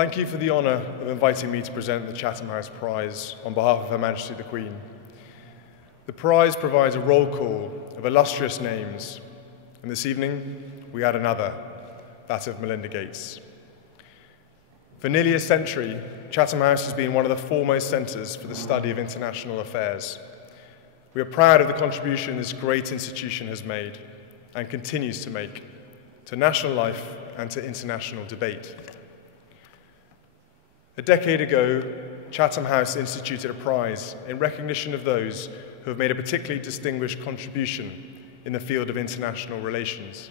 Thank you for the honour of inviting me to present the Chatham House Prize on behalf of Her Majesty the Queen. The prize provides a roll call of illustrious names, and this evening we add another, that of Melinda Gates. For nearly a century, Chatham House has been one of the foremost centres for the study of international affairs. We are proud of the contribution this great institution has made and continues to make to national life and to international debate. A decade ago, Chatham House instituted a prize in recognition of those who have made a particularly distinguished contribution in the field of international relations.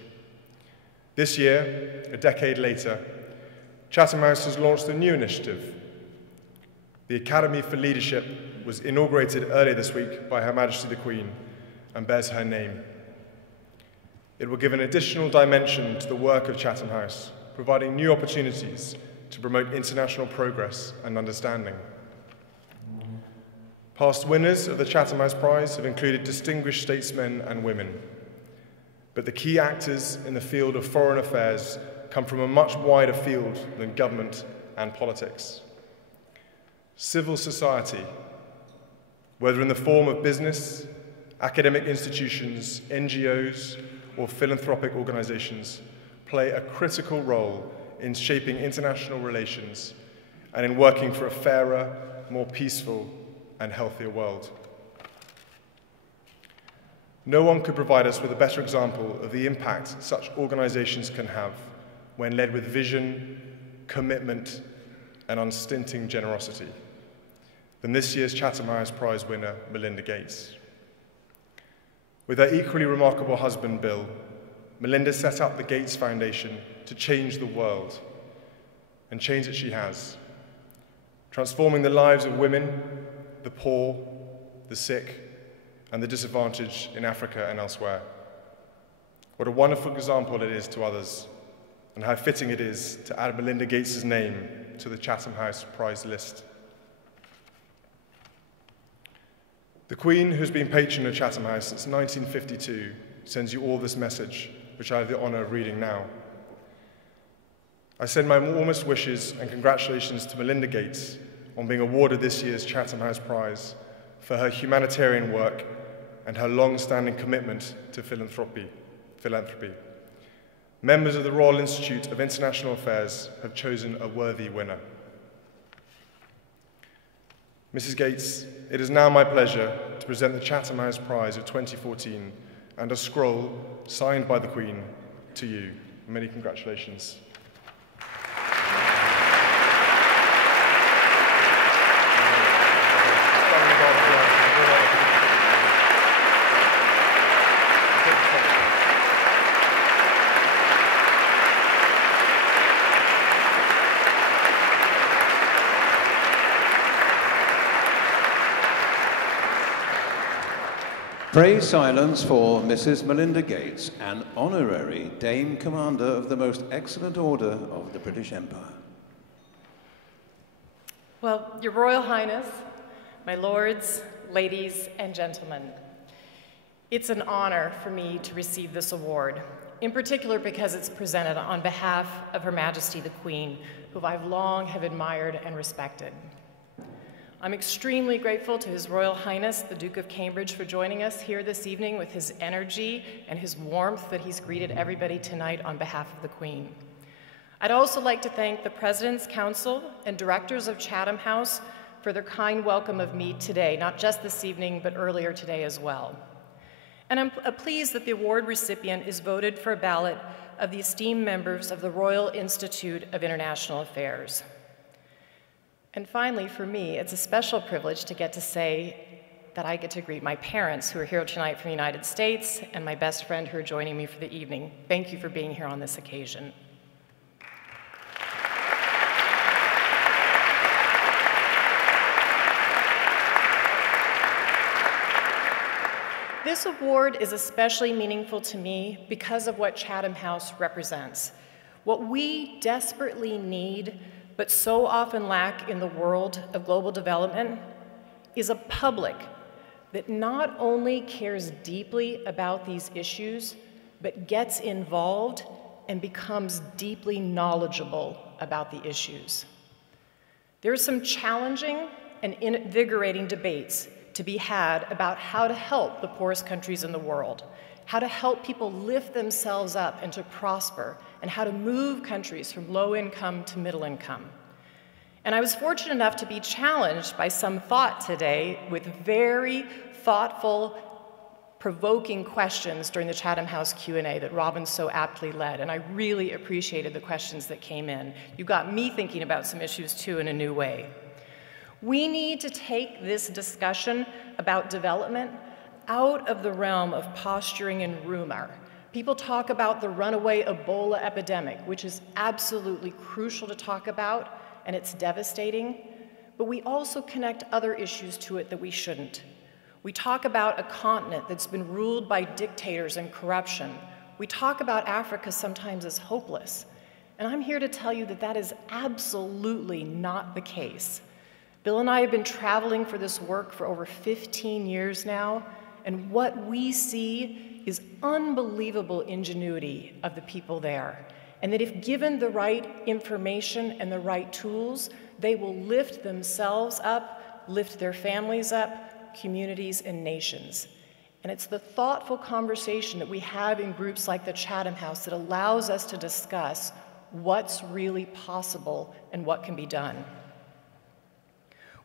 This year, a decade later, Chatham House has launched a new initiative. The Academy for Leadership was inaugurated earlier this week by Her Majesty the Queen and bears her name. It will give an additional dimension to the work of Chatham House, providing new opportunities to promote international progress and understanding. Past winners of the Chatham House Prize have included distinguished statesmen and women, but the key actors in the field of foreign affairs come from a much wider field than government and politics. Civil society, whether in the form of business, academic institutions, NGOs, or philanthropic organizations, play a critical role in shaping international relations and in working for a fairer, more peaceful, and healthier world. No one could provide us with a better example of the impact such organizations can have when led with vision, commitment, and unstinting generosity than this year's Chatham House Prize winner, Melinda Gates. With her equally remarkable husband, Bill, Melinda set up the Gates Foundation to change the world, and change it she has, transforming the lives of women, the poor, the sick, and the disadvantaged in Africa and elsewhere. What a wonderful example it is to others, and how fitting it is to add Melinda Gates' name to the Chatham House Prize list. The Queen, who's been patron of Chatham House since 1952, sends you all this message, which I have the honour of reading now. I send my warmest wishes and congratulations to Melinda Gates on being awarded this year's Chatham House Prize for her humanitarian work and her long-standing commitment to philanthropy. Members of the Royal Institute of International Affairs have chosen a worthy winner. Mrs. Gates, it is now my pleasure to present the Chatham House Prize of 2014 and a scroll signed by the Queen to you. Many congratulations. Pray silence for Mrs. Melinda Gates, an honorary Dame Commander of the Most Excellent Order of the British Empire. Well, Your Royal Highness, my lords, ladies, and gentlemen, it's an honor for me to receive this award, in particular because it's presented on behalf of Her Majesty the Queen, who I've long have admired and respected. I'm extremely grateful to His Royal Highness, the Duke of Cambridge, for joining us here this evening with his energy and his warmth that he's greeted everybody tonight on behalf of the Queen. I'd also like to thank the President's Council and directors of Chatham House for their kind welcome of me today, not just this evening, but earlier today as well. And I'm pleased that the award recipient is voted for a ballot of the esteemed members of the Royal Institute of International Affairs. And finally, for me, it's a special privilege to get to say that I get to greet my parents who are here tonight from the United States and my best friend who are joining me for the evening. Thank you for being here on this occasion. This award is especially meaningful to me because of what Chatham House represents. What we desperately need but so often lack in the world of global development is a public that not only cares deeply about these issues, but gets involved and becomes deeply knowledgeable about the issues. There are some challenging and invigorating debates to be had about how to help the poorest countries in the world, how to help people lift themselves up and to prosper, and how to move countries from low income to middle income. And I was fortunate enough to be challenged by some thought today with very thoughtful, provoking questions during the Chatham House Q&A that Robin so aptly led, and I really appreciated the questions that came in. You got me thinking about some issues too in a new way. We need to take this discussion about development out of the realm of posturing and rumor. People talk about the runaway Ebola epidemic, which is absolutely crucial to talk about, and it's devastating, but we also connect other issues to it that we shouldn't. We talk about a continent that's been ruled by dictators and corruption. We talk about Africa sometimes as hopeless, and I'm here to tell you that that is absolutely not the case. Bill and I have been traveling for this work for over 15 years now, and what we see is unbelievable ingenuity of the people there. And that if given the right information and the right tools, they will lift themselves up, lift their families up, communities and nations. And it's the thoughtful conversation that we have in groups like the Chatham House that allows us to discuss what's really possible and what can be done.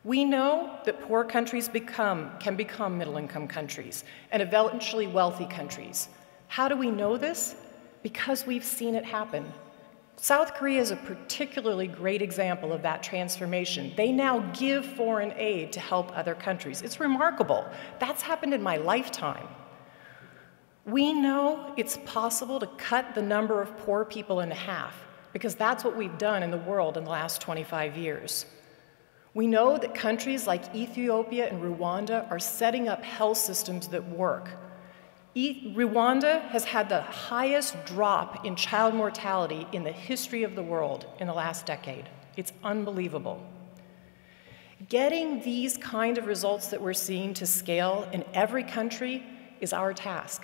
We know that poor countries can become middle-income countries and eventually wealthy countries. How do we know this? Because we've seen it happen. South Korea is a particularly great example of that transformation. They now give foreign aid to help other countries. It's remarkable. That's happened in my lifetime. We know it's possible to cut the number of poor people in half, because that's what we've done in the world in the last 25 years. We know that countries like Ethiopia and Rwanda are setting up health systems that work. Rwanda has had the highest drop in child mortality in the history of the world in the last decade. It's unbelievable. Getting these kind of results that we're seeing to scale in every country is our task.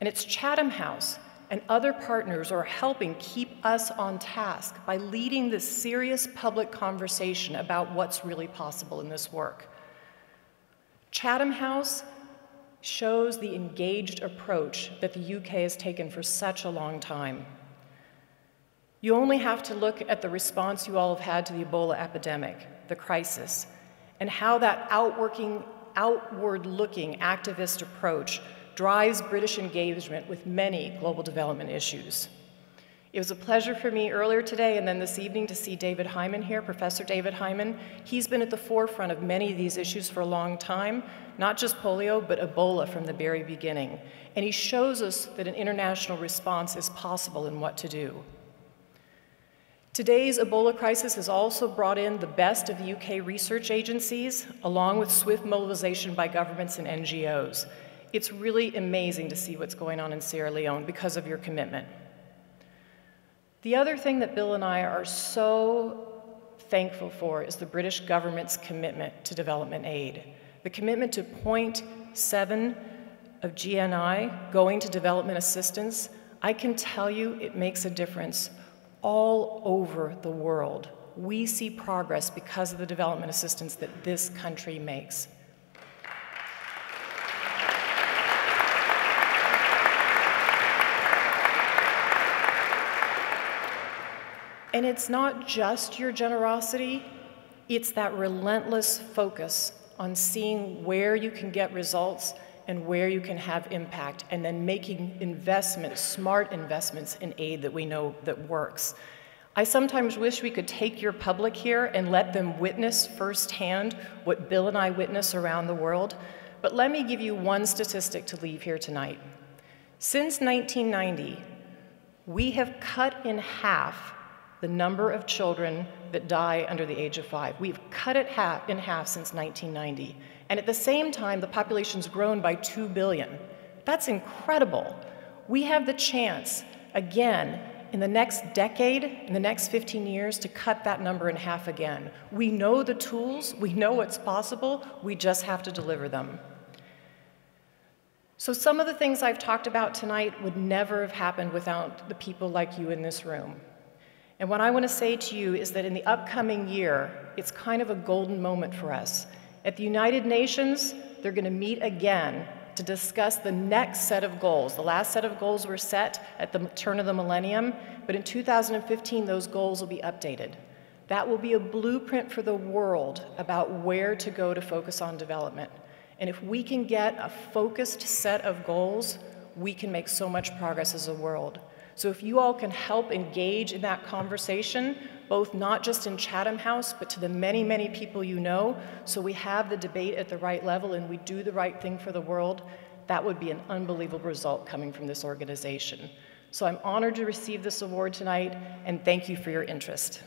And it's Chatham House and other partners are helping keep us on task by leading this serious public conversation about what's really possible in this work. Chatham House shows the engaged approach that the UK has taken for such a long time. You only have to look at the response you all have had to the Ebola epidemic, the crisis, and how that outward-looking activist approach drives British engagement with many global development issues. It was a pleasure for me earlier today and then this evening to see David Hyman here, Professor David Hyman. He's been at the forefront of many of these issues for a long time, not just polio, but Ebola from the very beginning. And he shows us that an international response is possible and what to do. Today's Ebola crisis has also brought in the best of the UK research agencies, along with swift mobilization by governments and NGOs. It's really amazing to see what's going on in Sierra Leone because of your commitment. The other thing that Bill and I are so thankful for is the British government's commitment to development aid. The commitment to 0.7 of GNI going to development assistance, I can tell you it makes a difference all over the world. We see progress because of the development assistance that this country makes. And it's not just your generosity, it's that relentless focus on seeing where you can get results and where you can have impact, and then making investments, smart investments in aid that we know that works. I sometimes wish we could take your public here and let them witness firsthand what Bill and I witness around the world, but let me give you one statistic to leave here tonight. Since 1990, we have cut in half the number of children that die under the age of 5. We've cut it in half since 1990. And at the same time, the population's grown by 2 billion. That's incredible. We have the chance, again, in the next decade, in the next 15 years, to cut that number in half again. We know the tools, we know what's possible, we just have to deliver them. So some of the things I've talked about tonight would never have happened without the people like you in this room. And what I want to say to you is that in the upcoming year, it's kind of a golden moment for us. At the United Nations, they're going to meet again to discuss the next set of goals. The last set of goals were set at the turn of the millennium, but in 2015, those goals will be updated. That will be a blueprint for the world about where to go to focus on development. And if we can get a focused set of goals, we can make so much progress as a world. So if you all can help engage in that conversation, both not just in Chatham House, but to the many, many people you know, so we have the debate at the right level and we do the right thing for the world, that would be an unbelievable result coming from this organization. So I'm honored to receive this award tonight, and thank you for your interest.